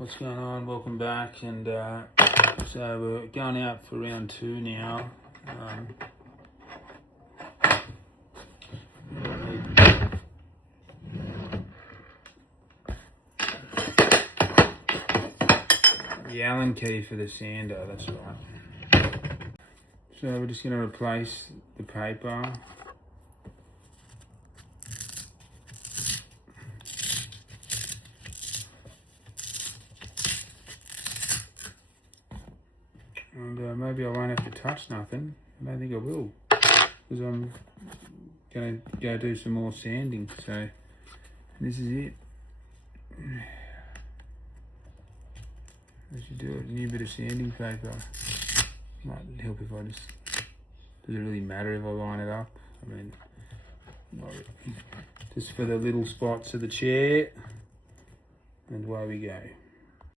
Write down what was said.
What's going on? Welcome back. And so we're going out for round 2 now. The Allen key for the sander, that's right. So we're just going to replace the paper. And maybe I won't have to touch nothing. I don't think I will, because I'm going to go do some more sanding. So this is it. I should do it. New bit of sanding paper. Might help if I just... Does it really matter if I line it up? I mean, not really. Just for the little spots of the chair. And away we go.